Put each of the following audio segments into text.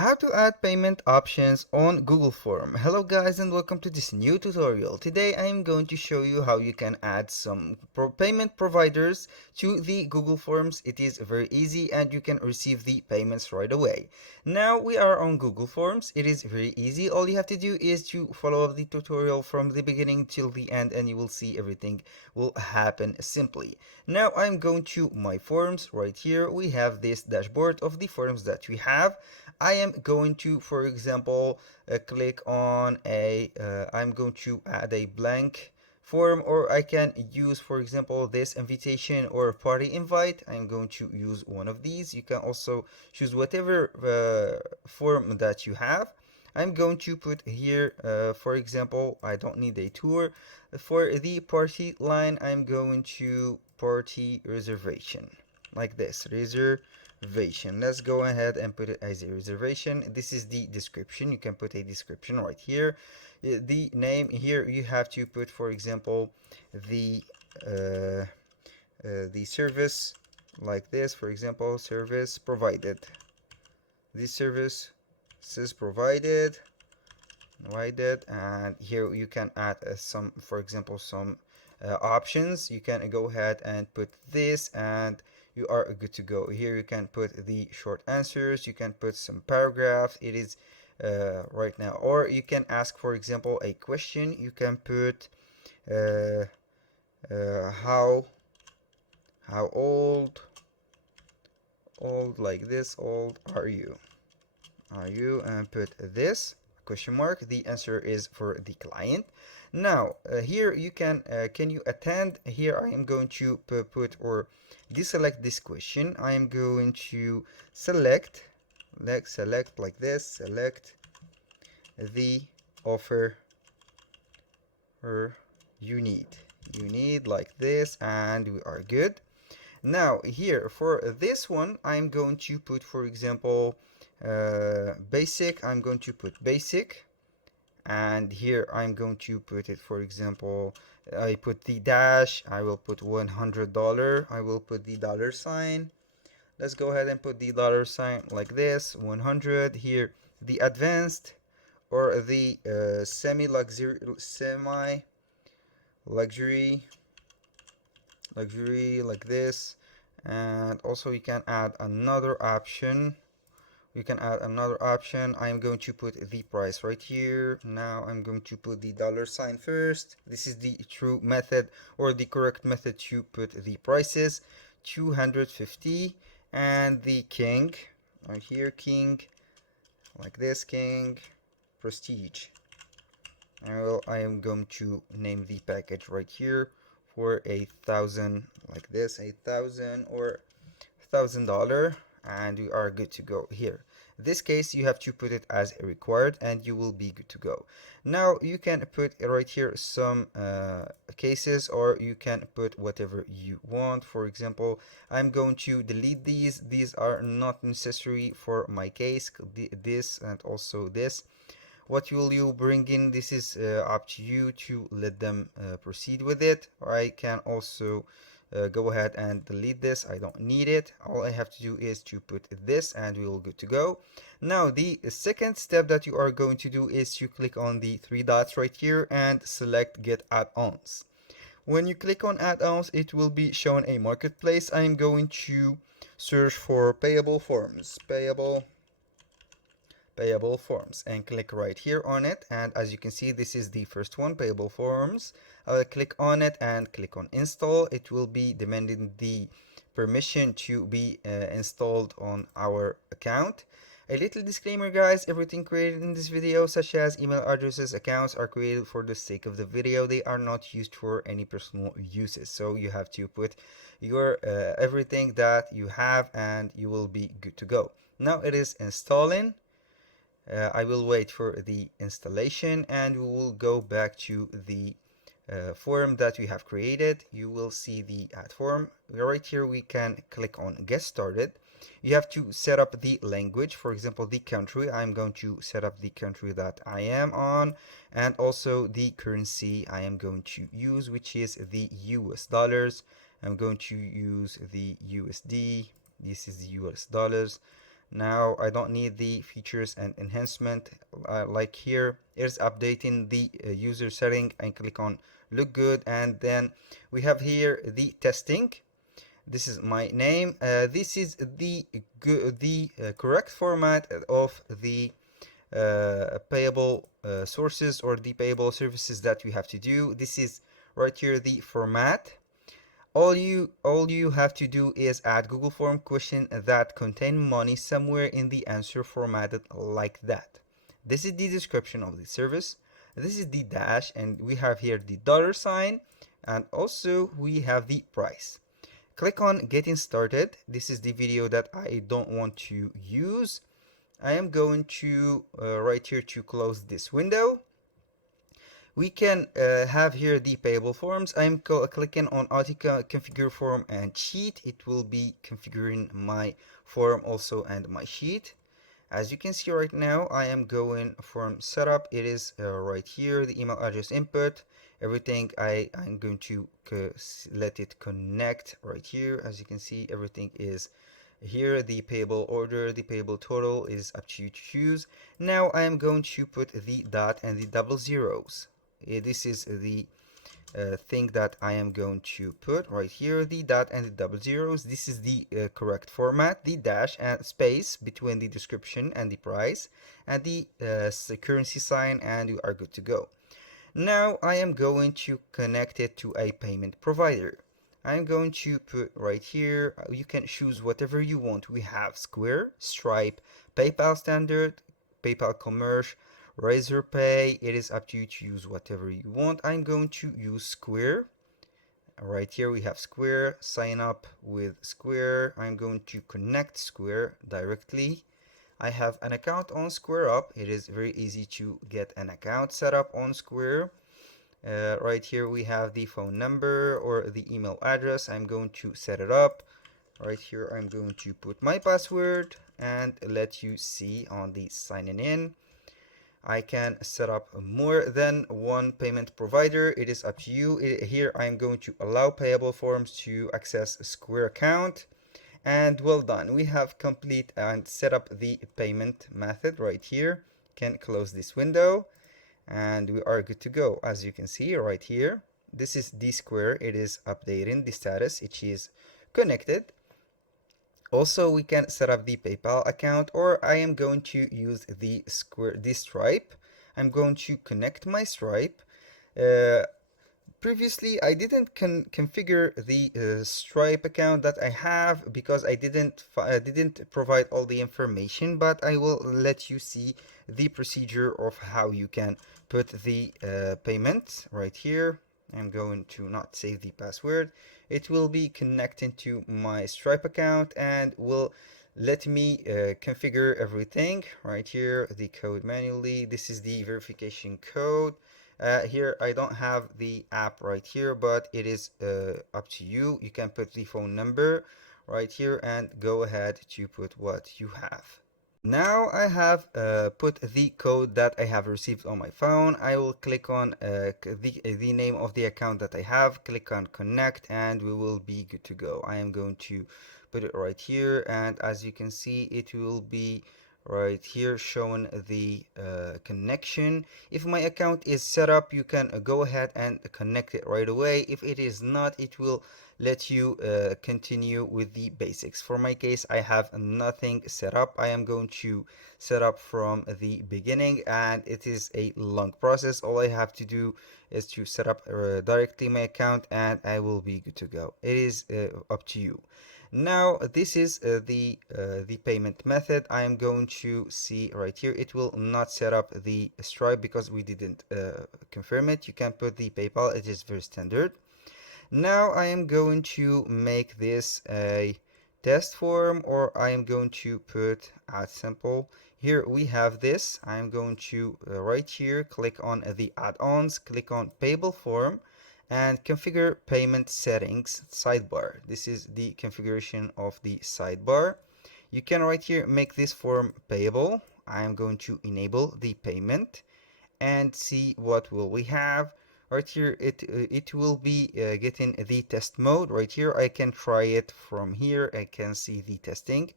How to add payment options on Google Form. Hello guys and welcome to this new tutorial. Today I am going to show you how you can add some payment providers to the Google Forms. It is very easy and you can receive the payments right away. Now we are on Google Forms. It is very easy. All you have to do is to follow up the tutorial from the beginning till the end and you will see everything will happen simply. Now I'm going to my forms. Right here we have this dashboard of the forms that we have. I am going to, for example, click on I'm going to add a blank form, or I can use, for example, this invitation or party invite. I'm going to use one of these. You can also choose whatever form that you have. I'm going to put here, for example, I don't need a tour. For the party line, I'm going to party reservation, like this, reservation. Let's go ahead and put it as a reservation. This is the description. You can put a description right here. The name here you have to put, for example, the service, like this, for example, service provided. This service is provided, and here you can add some, for example, some options. You can go ahead and put this and you are good to go. Here you can put the short answers, you can put some paragraphs. It is right now, or you can ask, for example, a question. You can put uh, how old, like this, old are you, and put this question mark. The answer is for the client. Now here you can you attend. Here I am going to put or deselect this question. I am going to select like this, select the offer you need, like this, and we are good. Now here for this one I'm going to put, for example, basic. I'm going to put basic, and here I'm going to put it, for example, I put the dash. I will put $100. I will put the dollar sign. Let's go ahead and put the dollar sign like this, 100. Here the advanced, or the semi luxury, like this. And also you can add another option. I'm going to put the price right here. Now I'm going to put the dollar sign first. This is the true method, or the correct method to put the prices. 250. And the king right here, king, like this, king prestige. I am going to name the package right here for 1,000, like this, 1,000 or $1,000, and we are good to go here. In this case you have to put it as required and you will be good to go. Now you can put right here some cases, or you can put whatever you want. For example, I'm going to delete these are not necessary for my case. This and also this, what will you bring in, this is up to you to let them proceed with it. Or I can also go ahead and delete this. I don't need it. All I have to do is to put this and we will good to go. Now the second step that you are going to do is to click on the three dots right here and select get add-ons. When you click on add-ons, it will be shown a marketplace. I'm going to search for payable forms, payable forms, and click right here on it. And as you can see, this is the first one, payable forms. I'll click on it and click on install. It will be demanding the permission to be installed on our account. A little disclaimer guys, everything created in this video, such as email addresses, accounts, are created for the sake of the video. They are not used for any personal uses, so you have to put your everything that you have and you will be good to go. Now it is installing. I will wait for the installation and we will go back to the form that we have created. You will see the add form. Right here we can click on get started. You have to set up the language, for example the country. I'm going to set up the country that I am on, and also the currency I am going to use, which is the US dollars. I'm going to use the USD. This is the US dollars. Now I don't need the features and enhancement. Like here, it's updating the user setting, and click on look good, and then we have here the testing. This is my name. This is the correct format of the payable sources or the payable services that we have to do. This is right here the format. All you have to do is add Google Form question that contain money somewhere in the answer formatted like that. This is the description of the service. This is the dash, and we have here the dollar sign, and also we have the price. Click on getting started. This is the video that I don't want to use. I am going to right here to close this window. We can have here the payable forms. I'm clicking on auto configure form and sheet. It will be configuring my form also and my sheet. As you can see right now, I am going form setup. It is right here, the email address input, everything. I'm going to let it connect right here. As you can see, everything is here. The payable order, the payable total is up to you to choose. Now I am going to put the dot and the double zeros. This is the thing that I am going to put right here, the dot and the double zeros. This is the correct format, the dash and space between the description and the price, and the currency sign, and you are good to go. Now I am going to connect it to a payment provider. I'm going to put right here, you can choose whatever you want. We have Square, Stripe, PayPal Standard, PayPal Commerce, Razorpay. It is up to you to use whatever you want. I'm going to use Square. Right here we have Square. Sign up with Square. I'm going to connect Square directly. I have an account on SquareUp. It is very easy to get an account set up on Square. Right here we have the phone number or the email address. I'm going to set it up. Right here I'm going to put my password and let you see on the signing in. I can set up more than one payment provider. It is up to you. Here I'm going to allow payable forms to access a Square account. And well done. We have complete and set up the payment method right here. Can close this window and we are good to go. As you can see right here, this is the Square. It is updating the status. It is connected. Also, we can set up the PayPal account, or I am going to use the Stripe. I'm going to connect my Stripe. Previously, I didn't configure the Stripe account that I have because I didn't provide all the information, but I will let you see the procedure of how you can put the payment right here. I'm going to not save the password. It will be connecting to my Stripe account and will let me configure everything right here, the code manually. This is the verification code. Here I don't have the app right here, but it is up to you. You can put the phone number right here and go ahead to put what you have. Now I have put the code that I have received on my phone. I will click on the name of the account that I have, click on connect, and we will be good to go. I am going to put it right here, and as you can see, it will be right here showing the connection. If my account is set up, you can go ahead and connect it right away. If it is not, it will let you continue with the basics. For my case, I have nothing set up. I am going to set up from the beginning, and it is a long process. All I have to do is to set up directly my account, and I will be good to go. It is up to you. Now this is the payment method. I am going to see right here. It will not set up the Stripe because we didn't confirm it. You can put the PayPal. It is very standard. Now I am going to make this a test form, or I am going to put add sample. Here we have this. I'm going to right here click on the add-ons, click on payable form, and configure payment settings sidebar. This is the configuration of the sidebar. You can right here make this form payable. I am going to enable the payment and see what will we have. Right here it will be getting the test mode. Right here I can try it from here. I can see the testing.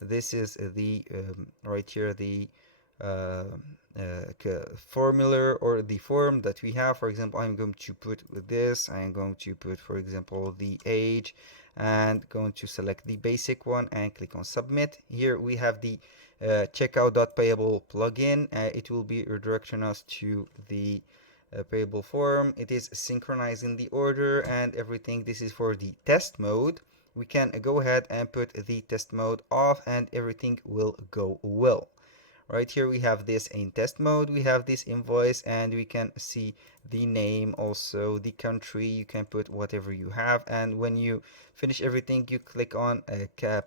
this is the right here, the uh, formula or the form that we have. For example, I'm going to put with this, I'm going to put, for example, the age, and going to select the basic one and click on submit. Here we have the checkout.payable plugin. It will be redirecting us to the payable form. It is synchronizing the order and everything. This is for the test mode. We can go ahead and put the test mode off and everything will go well. Right here we have this in test mode, we have this invoice, and we can see the name, also the country. You can put whatever you have, and when you finish everything you click on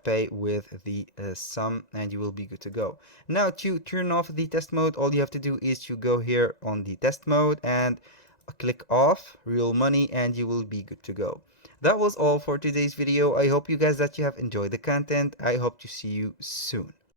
pay with the sum and you will be good to go. Now to turn off the test mode, all you have to do is to go here on the test mode and click off real money and you will be good to go. That was all for today's video. I hope you guys that you have enjoyed the content. I hope to see you soon.